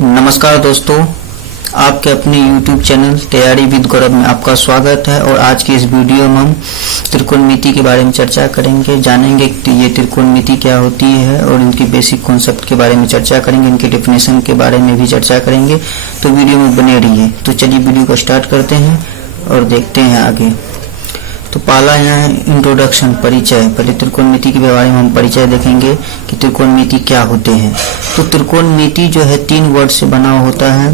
नमस्कार दोस्तों, आपके अपने YouTube चैनल तैयारी विद गौरव में आपका स्वागत है। और आज की इस वीडियो में हम त्रिकोणमिति के बारे में चर्चा करेंगे, जानेंगे कि ये त्रिकोणमिति क्या होती है और इनकी बेसिक कॉन्सेप्ट के बारे में चर्चा करेंगे, इनके डेफिनेशन के बारे में भी चर्चा करेंगे। तो वीडियो में बने रहिए। तो चलिए वीडियो को स्टार्ट करते हैं और देखते हैं आगे। तो पहला यहाँ है इंट्रोडक्शन, परिचय। पहले त्रिकोणमिति के बारे में हम परिचय देखेंगे कि त्रिकोणमिति क्या होते हैं। तो त्रिकोणमिति जो है 3 वर्ड से बना होता है,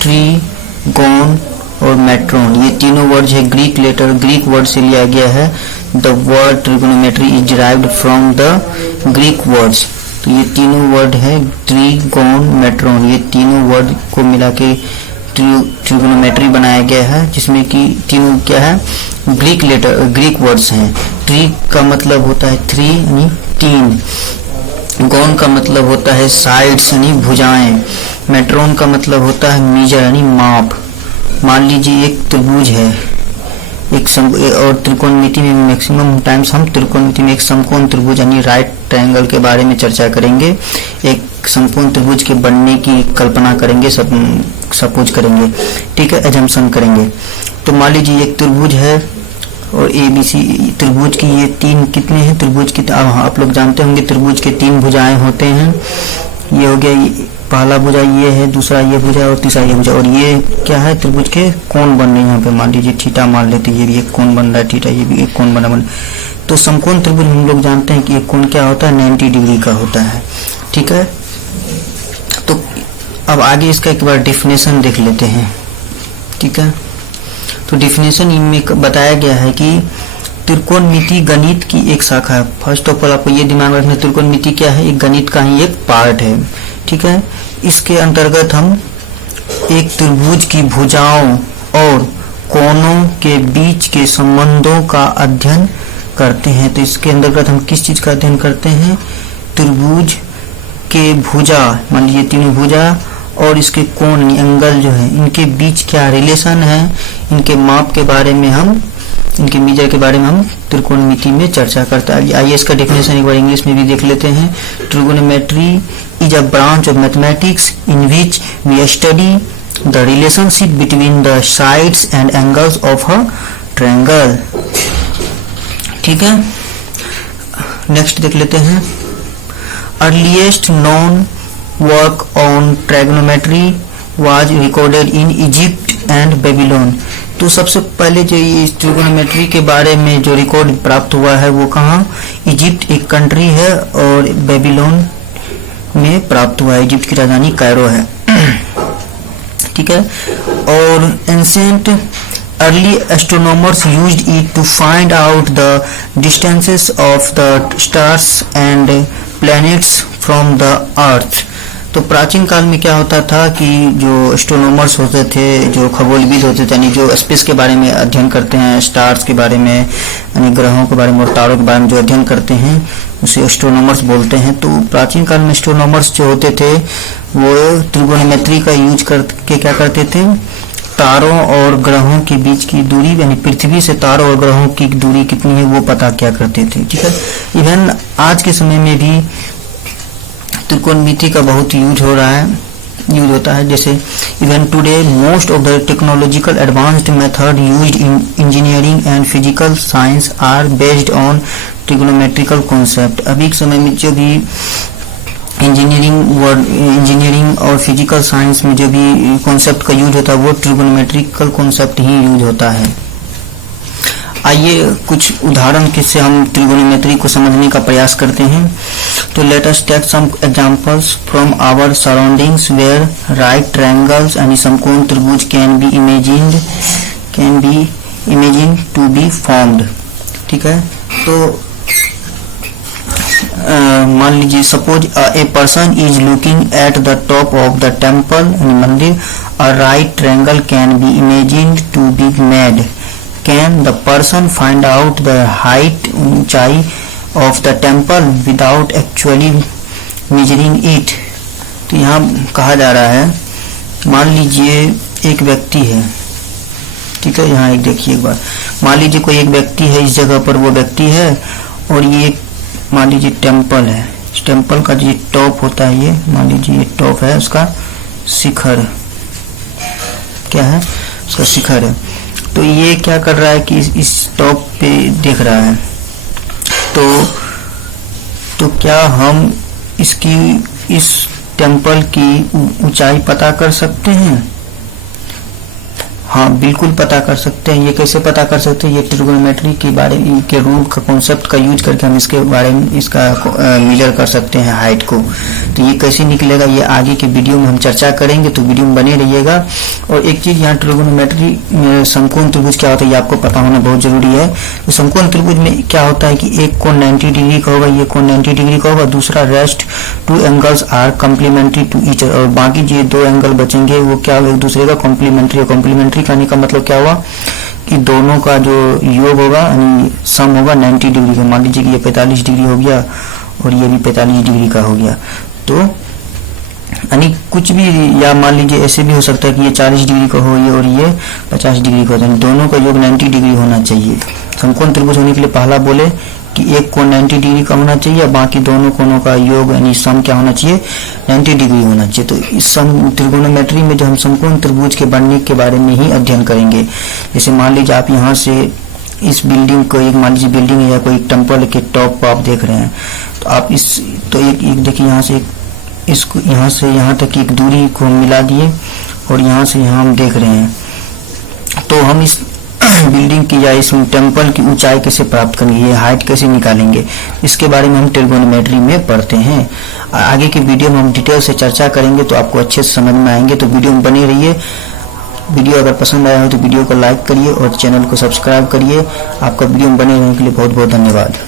ट्रीगोन और मेट्रोन। ये तीनों वर्ड है ग्रीक वर्ड से लिया गया है। The word trigonometry is derived from the Greek words. तो ये तीनों वर्ड है ट्रीगोन, मेट्रोन, ये तीनों वर्ड को मिला के ट्रिगोनोमेट्री बनाया गया है, जिसमें कि तीनों क्या है, ग्रीक वर्ड्स हैं। ट्री का मतलब होता है 3 यानी 3, गोन का मतलब होता है साइड्स यानी भुजाएं, मेट्रोन का मतलब होता है मीजर यानी माप। मान लीजिए एक त्रिभुज है, और त्रिकोणमिति में मैक्सिमम टाइम्स हम त्रिकोणमिति में एक समकोण त्रिभुज यानी राइट ट्रायंगल के बारे में चर्चा करेंगे। एक समकोण त्रिभुज के बनने की कल्पना करेंगे, सपोज करेंगे, ठीक है, एजम्पशन करेंगे। तो मान लीजिए एक त्रिभुज है और ABC त्रिभुज की ये 3 कितने हैं, त्रिभुज की आप लोग जानते होंगे त्रिभुज के 3 भुजाएं होते हैं। ये हो गया, पहला भुजा ये है, दूसरा ये भुजा और तीसरा ये भुजा। और ये क्या है, त्रिभुज के कोण बन रहे हैं। यहाँ पे मान लीजिए थीटा मान लेते, ये भी एक कोण बन रहा है थीटा, ये भी एक कोण बन। तो समकोण त्रिभुज हम लोग जानते हैं कि एक कोण क्या होता है, 90 डिग्री का होता है, ठीक है। तो अब आगे इसका एक बार डेफिनेशन देख लेते हैं, ठीक है। तो डेफिनेशन इनमें बताया गया है कि त्रिकोणमिति गणित की एक शाखा है। फर्स्ट ऑफ ऑल आपको ये दिमाग रखना, त्रिकोणमिति क्या है, एक गणित का ही एक पार्ट है, ठीक है। इसके अंतर्गत हम एक त्रिभुज की भुजाओं और कोणों के बीच के संबंधों का अध्ययन करते हैं। तो इसके अंतर्गत हम किस चीज का अध्ययन करते हैं, त्रिभुज के भुजा, मान लीजिए 3 भुजा और इसके कोण एंगल जो है, इनके बीच क्या रिलेशन है, इनके माप के बारे में हम, इनके मीजर के बारे में हम त्रिकोणमिति में चर्चा करता है। आइए इसका डेफिनेशन एक बार इंग्लिश में भी देख लेते हैं। Trigonometry is a branch of mathematics in which we study the relationship between the sides and angles of a triangle, ठीक है। नेक्स्ट देख लेते हैं। Earliest known work on trigonometry was recorded in Egypt and Babylon। तो सबसे पहले जो ये ट्रिगोनोमेट्री के बारे में जो रिकॉर्ड प्राप्त हुआ है वो कहाँ, इजिप्ट एक कंट्री है और बेबीलोन में प्राप्त हुआ है। इजिप्ट की राजधानी कायरो है, ठीक है। और ancient early astronomers used it to find out the distances of the stars and planets from the earth. तो प्राचीन काल में क्या होता था कि जो एस्ट्रोनॉमर्स होते थे, जो खगोलविद होते थे, यानी जो स्पेस के बारे में अध्ययन करते हैं, स्टार्स के बारे में यानी ग्रहों के बारे में और तारों के बारे में जो अध्ययन करते हैं, उसे एस्ट्रोनॉमर्स बोलते हैं। तो प्राचीन काल में एस्ट्रोनॉमर्स जो होते थे वो त्रिगोनोमेट्री का यूज करके क्या करते थे, तारों और ग्रहों के बीच की दूरी, यानी पृथ्वी से तारों और ग्रहों की दूरी कितनी है वो पता क्या करते थे, ठीक है। इवन आज के समय में भी त्रिकोणमिति का बहुत यूज होता है। जैसे even today most of the technological advanced method used in engineering and physical science are based on trigonometrical concept. अभी के समय में जो भी इंजीनियरिंग और फिजिकल साइंस में जो भी कॉन्सेप्ट का यूज होता है वो ट्रिगोनोमेट्रिकल कॉन्सेप्ट ही यूज होता है। आइए कुछ उदाहरण से हम ट्रिगोनोमेट्री को समझने का प्रयास करते हैं। तो let us take some examples from our surroundings where right triangles यानी समकोण त्रिभुज can be imagine to be formed, ठीक है। तो मान लीजिए suppose a person is looking at the top of the temple यानी मंदिर, a right triangle can be imagine to be made. Can the person find out the height, ऊंचाई of the temple without actually measuring it. तो यहाँ कहा जा रहा है, मान लीजिए एक व्यक्ति है, ठीक है। यहाँ एक देखिए एक बार, मान लीजिए कोई एक व्यक्ति है, इस जगह पर वो व्यक्ति है और ये मान लीजिए टेम्पल है। टेम्पल का जो टॉप होता है, ये मान लीजिए ये टॉप है उसका, शिखर, क्या है उसका शिखर है। तो ये क्या कर रहा है कि इस टॉप पे देख रहा है। तो क्या हम इसकी इस टेम्पल की ऊंचाई पता कर सकते हैं? हाँ बिल्कुल पता कर सकते हैं। ये कैसे पता कर सकते हैं? ये ट्रिगोनोमेट्री के बारे के रूल का कॉन्सेप्ट का यूज करके हम इसके बारे में इसका मेजर कर सकते हैं हाइट को। तो ये कैसे निकलेगा ये आगे के वीडियो में हम चर्चा करेंगे, तो वीडियो में बने रहिएगा। और एक चीज यहाँ ट्रिगोनोमेट्री में समकोण त्रिभुज क्या होता है ये आपको पता होना बहुत जरूरी है। तो समकोण त्रिभुज में क्या होता है कि एक कोण 90 डिग्री का होगा, ये कोण 90 डिग्री का होगा, दूसरा rest 2 angles are complementary to each other, और बाकी जो 2 एंगल बचेंगे वो क्या होगा, एक दूसरे का कॉम्प्लीमेंट्री है। कॉम्प्लीमेंट्री कहने का मतलब क्या हुआ कि दोनों का जो योग होगा यानी सम होगा 90 डिग्री का। मान लीजिए कि ये 45 डिग्री हो गया और ये भी 45 डिग्री का हो गया, तो यानी कुछ भी, या मान लीजिए ऐसे भी हो सकता है कि ये 40 डिग्री का हो ये और ये 50 डिग्री का हो, तो दोनों का योग 90 डिग्री होना चाहिए। समकोण त्रिभुज होने के लिए पहला बोले कि एक कोण 90 डिग्री का होना चाहिए, बाकी दोनों कोणों का योग यानी सम क्या होना चाहिए, 90 डिग्री होना चाहिए। तो इस ट्रिगोनोमेट्री में जो हम समकोण त्रिभुज के बनने के बारे में ही अध्ययन करेंगे। जैसे मान लीजिए आप यहाँ से इस बिल्डिंग को, एक मान लीजिए बिल्डिंग है या कोई टेम्पल के टॉप को आप देख रहे हैं, तो आप इस तो एक देखिए यहाँ से इसको यहाँ से यहाँ तक की एक दूरी को मिला दिए और यहाँ से यहाँ हम देख रहे हैं। तो हम इस बिल्डिंग की या इस टेम्पल की ऊंचाई कैसे प्राप्त करेंगे, ये हाइट कैसे निकालेंगे, इसके बारे में हम ट्रिगोनोमेट्री में पढ़ते हैं। आगे के वीडियो में हम डिटेल से चर्चा करेंगे तो आपको अच्छे से समझ में आएंगे। तो वीडियो में बने रहिए। वीडियो अगर पसंद आया हो तो वीडियो को लाइक करिए और चैनल को सब्सक्राइब करिए। आपका वीडियो में बने रहने के लिए बहुत बहुत धन्यवाद।